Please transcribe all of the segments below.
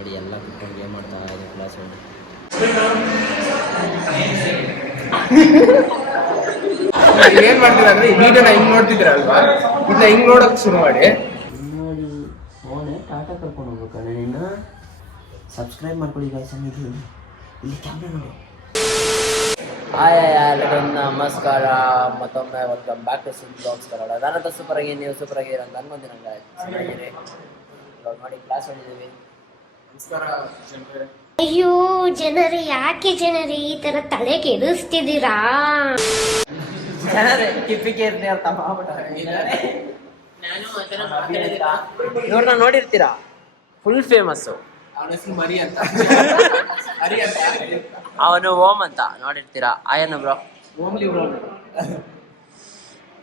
ನೋಡಿ ಎಲ್ಲ ಕುತ್ಕೊಂಡು ಗೇಮ್ ಮಾಡ್ತಾ ಇದೆ ಕ್ಲಾಸ್ ಒಂದು. ಏನ್ ಮಾಡ್ತೀರಾ ಅಂದ್ರೆ ಈ ವಿಡಿಯೋನ ಹಿಂಗ್ ನೋಡ್ತಿದ್ದೀರಲ್ವಾ, ಇದನ್ನ ಹಿಂಗ್ ನೋಡಕ್ ಶುರು ಮಾಡಿ. ನೋಡಿ ಫೋನೇ ಟಾಟಾ ಕರ್ಕೊಂಡು ಹೋಗ್ಬೇಕಣ್ಣ ನಿನ್ನ. ಸಬ್ಸ್ಕ್ರೈಬ್ ಮಾಡ್ಕೊಳ್ಳಿ ಗೈಸ್. ಇಲ್ಲಿ ಕ್ಯಾಮ್ರಾ ನೋಡು. ಹಾಯ್ ಎಲ್ಲರಿಗೂ ನಮಸ್ಕಾರ, ಮತ್ತೊಮ್ಮೆ welcome back to Singh vlogs Kannada. ನಾನಂತ ಸೂಪರ್ ಆಗಿ, ನೀವು ಸೂಪರ್ ಆಗಿ ಅಂತ ಅನ್ಕೊಂತೀನಿ. ಚೆನ್ನಾಗಿರಿ. ಇವಾಗ ನೋಡಿ ಕ್ಲಾಸ್ ಹೊಡಿದ್ದೀವಿ. ನಮಸ್ಕಾರ ಜನರೇ. ಅಯ್ಯೋ ಜನರೇ, ಯಾಕೆ ಜನರೇ ಈ ತರ ತಲೆ ಕೆಡಿಸ್ತಿದ್ದೀರಾ? ಜನರೇ ಕಿಪ್ಪಿಗೆ ಇವ್ರನ್ನ ನೋಡಿರ್ತೀರಾ, ಫುಲ್ ಫೇಮಸ್ಸು. ಅವನ ಹೆಸರು ಮರಿ ಅಂತ. ಅವನು ಓಮ್ ಅಂತ ನೋಡಿರ್ತೀರಾ. ಆಯನ ಬ್ರೋ,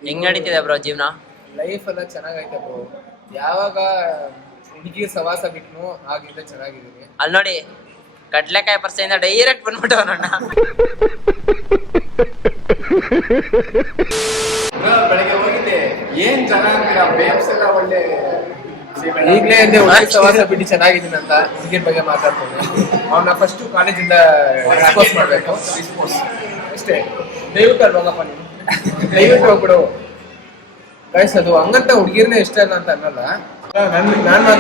ಹೆಂಗ್ ನಡೀತಿದೆ ಬ್ರೋ ಜೀವನ? ಲೈಫ್ ಎಲ್ಲ ಚೆನ್ನಾಗೈತೆ ಬ್ರೋ. ಯಾವಾಗ ಹುಡುಗಿರ್ ಸವಾಸ ಬಿಟ್ನು ಆಗಿಂದ ಚೆನ್ನಾಗಿದ್ದೀನಿ. ಅಲ್ಲಿ ನೋಡಿ, ಕಡ್ಲೆಕಾಯಿ ಪರ್ಸೆಯಿಂದ ಡೈರೆಕ್ಟ್ ಬಂದ್ಬಿಟ್ಟವನಣ್ಣ. ಬೆಳಗ್ಗೆ ಹೋಗಿದ್ದೆ, ಏನ್ ಚೆನ್ನಾಗಿದ್ದೀರಾ ಬೇಬ್ಸ್ ಎಲ್ಲ ಒಳ್ಳೆ. ಈಗಲೇ ಅಂದೆ ಹುಡುಗಿ ಸವಾಸ ಬಿಟ್ಟು ಚೆನ್ನಾಗಿದ್ದೀನಿ ಅಂತ ಹುಡುಗಿರ್ ಬಗ್ಗೆ ಮಾತಾಡ್ಕೊಂಡು ಅವನ್ನ ಫಸ್ಟ್ ಕಾಲೇಜಿಂದ ಎಕ್ಸ್ಪೋಸ್ ಮಾಡ್ಬೇಕು ಅಷ್ಟೇ. ದಯವಿಟ್ಟು ಅಲ್ಲಿ ಹೋಗಪ್ಪ, ನೀನು ದಯವಿಟ್ಟು ಹೋಗ್ಬಿಡು ಗೈಸ್. ಅದು ಹಂಗಂತ ಹುಡುಗಿರ್ನೇ ಇಷ್ಟ ಇಲ್ಲ ಅಂತ ಅನ್ನಲ್ಲ,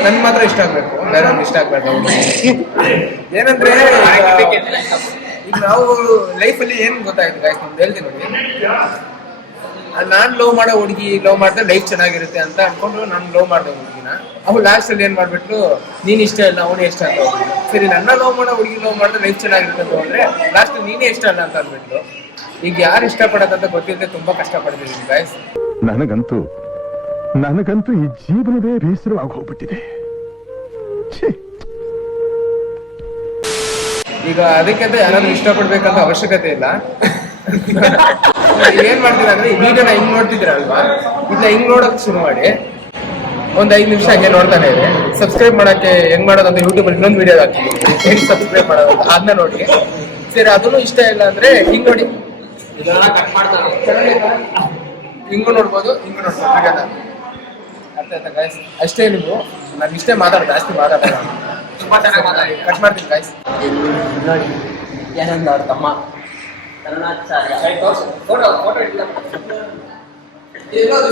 ನನ್ ಮಾತ್ರ ಇಷ್ಟ ಆಗ್ಬೇಕು, ಬೇರೆ ಇಷ್ಟ ಆಗ್ಬೇಕು. ಏನಂದ್ರೆ ಈಗ ನಾವು ಲೈಫಲ್ಲಿ ಏನ್ ಗೊತ್ತಾಯ್ತು ಗೈಸ್, ನಮ್ದು ಹೇಳ್ತೀನಿ ನೋಡಿ. ನಾನ್ ಲವ್ ಮಾಡೋ ಹುಡುಗಿ ಲವ್ ಮಾಡಿದ್ರೆ ಲೈಫ್ ಚೆನ್ನಾಗಿರುತ್ತೆ ಅಂತ ಅನ್ಕೊಂಡು ನಾನು ಲವ್ ಮಾಡ್ದೆ ಹುಡುಗಿನ. ಅವ್ಳು ಲಾಸ್ಟ್ ಅಲ್ಲಿ ಏನ್ ಮಾಡ್ಬಿಟ್ಲು, ನೀನ್ ಇಷ್ಟ ಇಲ್ಲ ಅವನೇ ಇಷ್ಟ ಅಂತ ಹೋಗ್ಬಿಟ್ಟು. ಸರಿ, ನನ್ನ ಲವ್ ಮಾಡೋ ಹುಡುಗಿ ಲವ್ ಮಾಡಿದ್ರೆ ಲೈಫ್ ಚೆನ್ನಾಗಿರುತ್ತೆ ಅಂತ ಹೋದ್ರೆ ಲಾಸ್ಟ್ ನೀನೇ ಇಷ್ಟ ಇಲ್ಲ ಅಂತ ಅಂದ್ಬಿಟ್ಲು. ಈಗ ಯಾರು ಇಷ್ಟಪಡೋದಂತ ಗೊತ್ತಿಲ್ಲದೆ ತುಂಬಾ ಕಷ್ಟಪಡ್ತಿದ್ದೀನಿ ಗೈಸ್. ನನಗಂತೂ ಈ ಜೀವನವೇ ಬೇಸರವಾಗಿ ಹೋಗ್ಬಿಟ್ಟಿದೆ. ಈಗ ಅದಕ್ಕಿಂತ ಯಾರಾದ್ರೂ ಇಷ್ಟಪಡ್ಬೇಕಂತ ಅವಶ್ಯಕತೆ ಇಲ್ಲ. ಏನ್ ಮಾಡ್ತೀರಾ ಅಂದ್ರೆ ಈ ವಿಡಿಯೋನ ಹಿಂಗ್ ನೋಡ್ತಿದ್ದೀರಲ್ವಾ, ಇದನ್ನ ಹಿಂಗ್ ನೋಡಕ್ ಶುರು ಮಾಡಿ. ಒಂದ್ 5 ನಿಮಿಷ ಹಂಗೆ ನೋಡ್ತಾನೆ ಇದೆ. ಸಬ್ಸ್ಕ್ರೈಬ್ ಮಾಡಕ್ಕೆ ಹೆಂಗ್ ಮಾಡೋದಂತ ಯೂಟ್ಯೂಬ್ ಅಲ್ಲಿ ಇನ್ನೊಂದು ವಿಡಿಯೋ ಹಾಕ್ತೀನಿ, ಹೆಂಗ್ ಸಬ್ಸ್ಕ್ರೈಬ್ ಮಾಡೋದು ಅದನ್ನ ನೋಡಿ. ಸರಿ, ಅದನ್ನು ಇಷ್ಟ ಇಲ್ಲ ಅಂದ್ರೆ ಹಿಂಗ್ ನೋಡಿ, ಹಿಂಗೂ ನೋಡ್ಬೋದು, ಹಿಂಗೂ ನೋಡ್ಬೋದು. ವಿಡಿಯೋನ ಅರ್ಥ ಆಯ್ತಾ ಗೈಸ್? ಅಷ್ಟೇ. ನೀವು ನಾನು ಇಷ್ಟೇ ಮಾತಾಡೋದು, ಜಾಸ್ತಿ ಮಾತಾಡೋಣ. ತುಂಬಾ ಚೆನ್ನಾಗಿ ಮಾತಾಡಿ, ಕಟ್ ಮಾಡ್ತೀನಿ ಗೈಸ್. ನೋಡಿ ಏನಂದ ಅವ್ರ ತಮ್ಮ ಕರುಣಾಚಾರ್ಯ.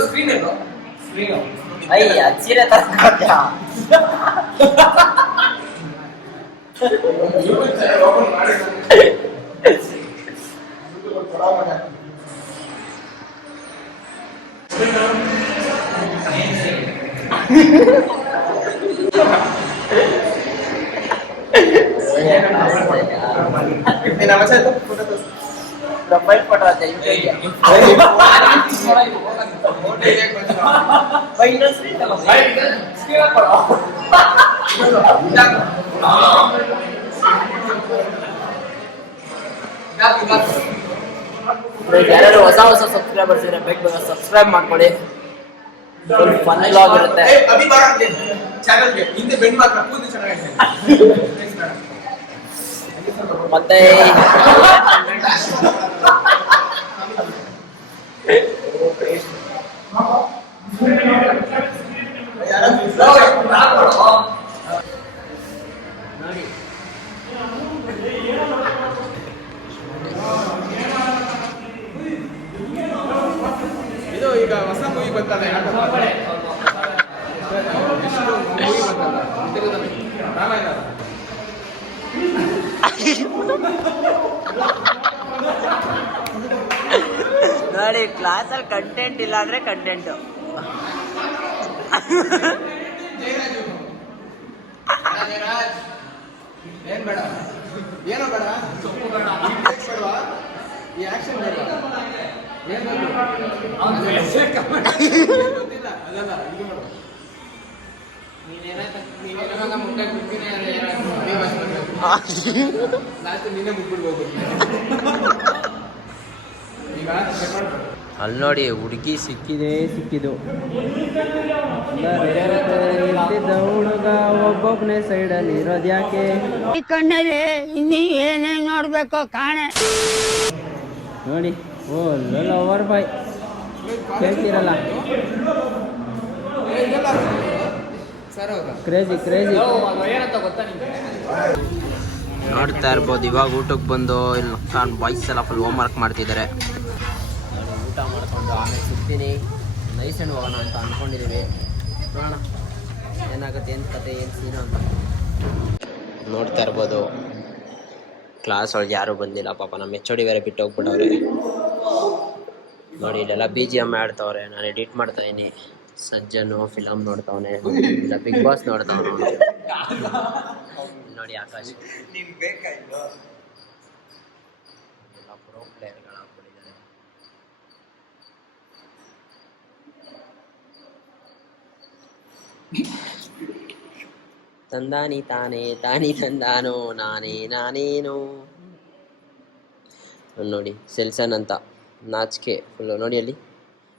ಸ್ಕ್ರೀನ್ ಏನು ಸ್ಕ್ರೀನು ಅಯ್ಯ ಸೀರೆ ತರ್ಕೊಟ್ಟ. ಪ್ರೊಫೈಲ್ ಫೋಟೋ ಅಂತ ಯಾರು ಹೊಸ ಸಬ್ಸ್ಕ್ರೈಬರ್ಸ್ ಇದ್ರೆ ಬೇಗ ಸಬ್ಸ್ಕ್ರೈಬ್ ಮಾಡ್ಕೊಳ್ಳಿ. ಫನ್ ಬ್ಲಾಗ್ ಇರುತ್ತೆ. ಮತ್ತೆ ಇದು ಈಗ ಹೊಸ ಮೂವಿ ಬಂತಲ್ಲ, ಮೂವಿ ಬಂತಲ್ಲ ರಾಮಾಯಣ. ನೋಡಿ, ಕ್ಲಾಸಲ್ಲಿ ಕಂಟೆಂಟ್ ಇಲ್ಲ ಅಂದ್ರೆ ಕಂಟೆಂಟ್. ಏನ್ ಬೇಡ, ಏನೋ ಬೇಡ, ಸೊಪ್ಪು ಬೇಡ, ಬೇಡವಾ, ಈ ಆಕ್ಷನ್ ಬೇಡ, ಏನ್ ಗೊತ್ತಿಲ್ಲ ಅದಲ್ಲ. ಇದು ಮಾಡು, ನೀನೇನಾಗ ಮುಟ್ಟ ಬಿಡ್ತೀನಿ, ಲಾಸ್ಟ್ ನೀನೇ ಮುಟ್ಬಿಟ್ಟು ಹೋಗ್ಬಿಟ್ಟು. ಈಗ ಅಲ್ಲಿ ನೋಡಿ, ಹುಡುಗಿ ಸಿಕ್ಕಿದ್ದು ಹುಡುಗ ಒಬ್ಬೊಬ್ಬನೇ ಸೈಡಲ್ಲಿ ಇರೋದು ಯಾಕೆ? ಕಣ್ಣಲ್ಲಿ ಇನ್ನೀ ಏನೇನು ನೋಡ್ಬೇಕೋ ಕಾಣೆ ನೋಡಿ. ಓ ಲವರ್ ಬಾಯ್ ಕೇಳ್ತಿರಲ್ಲ. ಸರ್ ಅವರು ಕ್ರೇಜಿ ಕ್ರೇಜಿ ಏನಂತ ಗೊತ್ತಾ ನಿಮಗೆ? ನೋಡ್ತಾ ಇರ್ಬೋದು. ಇವಾಗ ಊಟಕ್ಕೆ ಬಂದು ಇಲ್ಲಿ ನಾನು ಬಾಯ್ಸ್ ಎಲ್ಲ ಫುಲ್ ಹೋಮ್ ವರ್ಕ್ ಮಾಡ್ತಿದ್ದಾರೆ. ಊಟ ಮಾಡ್ಕೊಂಡು ಆಮೇಲೆ ಸಿಗ್ತೀನಿ, ನೈಸಂಡ್ ಹೋಗೋಣ ಅಂತ ಅಂದ್ಕೊಂಡಿದ್ದೀವಿ. ನೋಡೋಣ ಏನಾಗುತ್ತೆ, ಏನು ಕತೆ, ಏನು ಸೀನು ಅಂತ. ನೋಡ್ತಾ ಇರ್ಬೋದು ಕ್ಲಾಸ್ ಒಳಗೆ ಯಾರೂ ಬಂದಿಲ್ಲ ಪಾಪ. ನಮ್ಮ HOD ಬೇರೆ ಬಿಟ್ಟು ಹೋಗ್ಬಿಟ್ಟವ್ರೆ. ನೋಡಿ ಇಲ್ಲೆಲ್ಲ BGM ಆಡ್ತವ್ರೆ. ನಾನು ಎಡಿಟ್ ಮಾಡ್ತಾಯಿದ್ದೀನಿ. ಸಜ್ಜನು ಫಿಲಮ್ ನೋಡ್ತಾವನೆ, ಇಲ್ಲ ಬಿಗ್ ಬಾಸ್ ನೋಡ್ತಾವನು. ನೋಡಿ ಆಕಾಶ್ ಎಲ್ಲ ಪ್ರೋ ಪ್ಲೇಯರ್ಗಳಾಗ್ಬಿಟ್ಟಿದ್ದಾರೆ. ತಂದಾನಿ ತಾನೇ ತಾನಿ ತಂದಾನು ನಾನೇ ನಾನೇನು. ನೋಡಿ ಸೆಲ್ಸನ್ ಅಂತ ನಾಚಿಕೆ ಫುಲ್ಲು. ನೋಡಿ ಅಲ್ಲಿ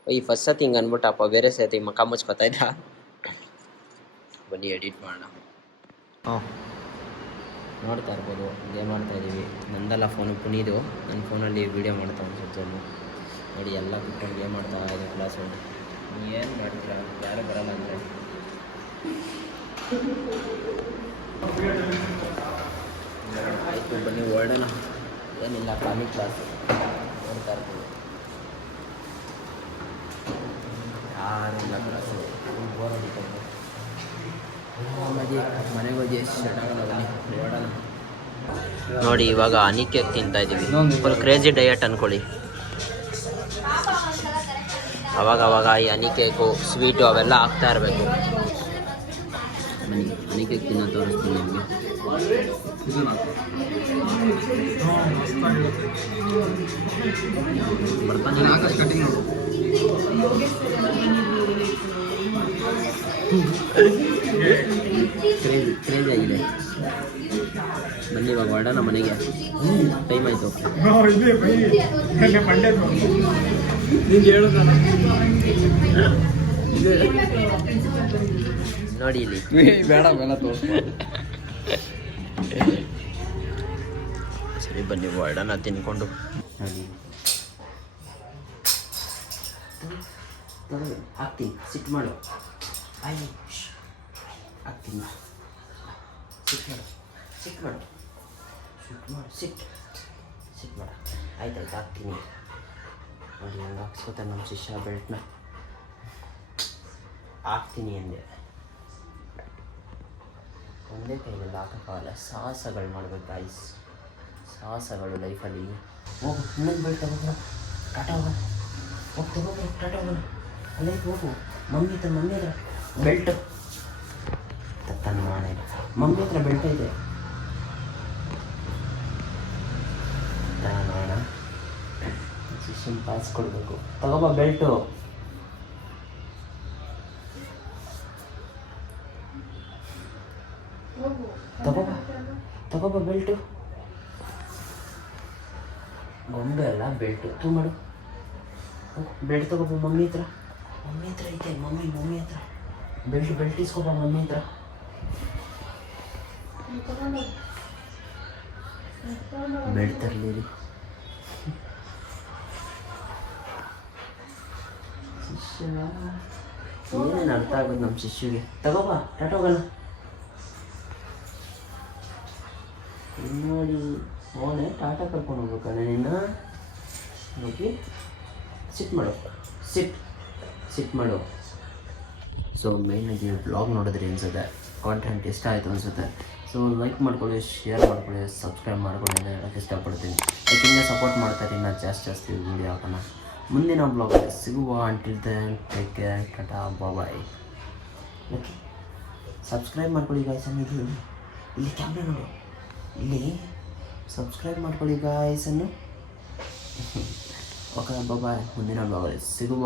ಈ ಫಸ್ಟ್ ಸತಿ ಹಿಂಗೆ ಅಂದ್ಬಿಟ್ಟಪ್ಪ, ಬೇರೆ ಸತಿ ಮಕ್ಕ ಮುಚ್ಕೋತಾ ಇದ್ದ. ಬನ್ನಿ ಎಡಿಟ್ ಮಾಡೋಣ. ನೋಡ್ತಾ ಇರ್ಬೋದು ಗೇಮ್ ಮಾಡ್ತಾಯಿದ್ದೀವಿ. ನಂದೆಲ್ಲ ಫೋನು ಪುನೀದು, ನನ್ನ ಫೋನಲ್ಲಿ ವೀಡಿಯೋ ಮಾಡ್ತಾವೆ ಸುತ್ತಲೂ. ನೋಡಿ ಎಲ್ಲ ಕುತ್ಕೊಂಡು ಗೇಮ್ ಮಾಡ್ತಾ ಇದೆ ಕ್ಲಾಸ್ ಒಳಗೆ. ಏನು ಮಾಡ್ತೀರ, ಯಾರು ಬರಲ್ಲ ಅಂದರೆ. ಆಯಿತು ಬನ್ನಿ ಹೊರಡೋಣ. ಏನಿಲ್ಲ ಕಾಮಿಕ್ ಕ್ಲಾಸ್ ನೋಡ್ತಾ ಇರ್ಬೋದು. ಯಾರು ಇಲ್ಲ ಕ್ಲಾಸು, ಬೋರ್ ಹೊಡಿತಾರೆ. ಮನೆಗೆ ಹೋಗಿ ಶಟಾಗಲ್ಲ, ಬನ್ನಿ ಹೊರಡೋಣ. ನೋಡಿ ಇವಾಗ ಹನಿ ಕೇಕ್ ತಿಂತಾ ಇದ್ದೀವಿ. ಫುಲ್ ಕ್ರೇಜಿ ಡಯಟ್ ಅಂದ್ಕೊಳ್ಳಿ. ಅವಾಗ ಈ ಹನಿ ಕೇಕು ಸ್ವೀಟು ಅವೆಲ್ಲ ಆಗ್ತಾ ಇರಬೇಕು. ಬನ್ನಿ ಹನಿ ಕೇಕ್ ತಿನ್ನೋ ತೋರಿಸ್ತೀನಿ ನಿಮಗೆ. ಬರ್ತಾನೆ ಕ್ರೇಜಿ ಆಗಿದೆ. ಬನ್ನಿ ಇವಾಗ ಹೊರಡೋಣ ಮನೆಗೆ, ಟೈಮ್ ಆಯಿತು. ನೋಡಿ ಇಲ್ಲಿ ಬೇಡ ಬೇಡ ತೋರಿಸ್. ಸರಿ ಬನ್ನಿ ಹೊರಡೋಣ ತಿನ್ಕೊಂಡು. ನೋಡಿ ಹಾಕ್ತೀನಿ, ಸಿಟ್ ಮಾಡು. ಹಾಕ್ತೀನಿ, ಸಿಟ್ ಮಾಡು, ಸಿಟ್ ಮಾಡು, ಸಿಟ್ ಮಾಡು, ಸಿಟ್ ಮಾಡು. ಆಯ್ತಾಯ್ತು ಹಾಕ್ತೀನಿ. ನೋಡಿ ಹಂಗೆ ಹಾಕ್ಸ್ಕೊತಾನೆ ನಮ್ಮ ಶಿಷ್ಯ ಬೆಲ್ಟ್ನ. ಹಾಕ್ತೀನಿ ಅಂದೆ, ಒಂದೇ ಕೈಯಲ್ಲಿ ಹಾಕೋಕ್ಕಾಗಲ್ಲ. ಸಾಹಸಗಳು ಮಾಡ್ಬೇಕು ಗಾಯ್ಸ್, ಸಾಹಸಗಳು ಲೈಫಲ್ಲಿ. ಹೋಗು ಇನ್ನೊಂದು ಬೆಲ್ಟ್ ತಗೋಣ, ಟಾಟಾ ಹೋಗೋಣ. ಹೋಗಿ ತಗೋಬ, ಟಾಟಾ ಹೋಗೋಣ. ಅಲ್ಲೇ ಹೋಗು, ಮಮ್ಮಿ ಹತ್ರ ಬೆಲ್ಟ್ ತನ್ನ ಮಾಡೆ. ಮಮ್ಮಿ ಹತ್ರ ಬೆಲ್ಟ್ ಇದೆ ಮಾಡೋಣ. ಶಿಷ್ಯನ್ ಪಾಸ್ ಕೊಡಬೇಕು. ತಗೋಬ ಬೆಲ್ಟು. ತಗೋಬ ಬೆಲ್ಟು. ಗೊಂಬೆ ಅಲ್ಲ ಬೆಲ್ಟು. ತೂ ಮಾಡು, ಬೆಲ್ಟ್ ತಗೋಬ. ಮಮ್ಮಿ ಹತ್ರ ಐತೆ. ಮಮ್ಮಿ ಹತ್ರ ಬೆಲ್ಟ್ ಇಸ್ಕೊಬ ಮಮ್ಮಿ ಹತ್ರ. ಬೆಲ್ಟ್ ತರಲಿ. ಶಿಷ್ಯ ಏನೇನು ಅರ್ಥ ಆಗೋದು ನಮ್ಮ ಶಿಷ್ಯಗೆ. ತಗೋಬ ಟಾಟಾ ಹೋಗೋಣ. ನೋಡಿ ಅವನೇ ಟಾಟಾ ಕರ್ಕೊಂಡು ಹೋಗ್ಬೇಕಣ್ಣ ನಿನ್ನ. ಹೋಗಿ ಸಿಟ್ ಮಾಡು, ಸಿಟ್ ಮಾಡು. ಸೊ ಮೇಯ್ನಾಗಿ ಬ್ಲಾಗ್ ನೋಡಿದ್ರಿ ಅನ್ಸುತ್ತೆ, ಕಾಂಟೆಂಟ್ ಇಷ್ಟ ಆಯಿತು ಅನಿಸುತ್ತೆ. ಸೊ ಲೈಕ್ ಮಾಡ್ಕೊಳ್ಳಿ, ಶೇರ್ ಮಾಡ್ಕೊಳ್ಳಿ, ಸಬ್ಸ್ಕ್ರೈಬ್ ಮಾಡ್ಕೊಳ್ಳಿ ಅಂತ ಹೇಳೋಕ್ಕೆ ಇಷ್ಟಪಡ್ತೀನಿ. ಯಾಕೆಂದರೆ ಸಪೋರ್ಟ್ ಮಾಡ್ತಾರೆ, ಇನ್ನೂ ಜಾಸ್ತಿ ವೀಡಿಯೋ ಹಾಕೋಣ. ಮುಂದಿನ ಬ್ಲಾಗಲ್ಲಿ ಸಿಗುವ. Until then take care, tata, bye. Okay subscribe ಮಾಡ್ಕೊಳ್ಳಿ ಗಾಯ್ಸ್. ಇಲ್ಲಿ ಕ್ಯಾಮ್ರಾ ನೋಡು, ಇಲ್ಲಿ ಸಬ್ಸ್ಕ್ರೈಬ್ ಮಾಡ್ಕೊಳ್ಳಿ ಗಾಯ್ಸನ್ನು. Okay bye. ಮುಂದಿನ ಬ್ಲಾಗಲ್ಲಿ ಸಿಗುವ.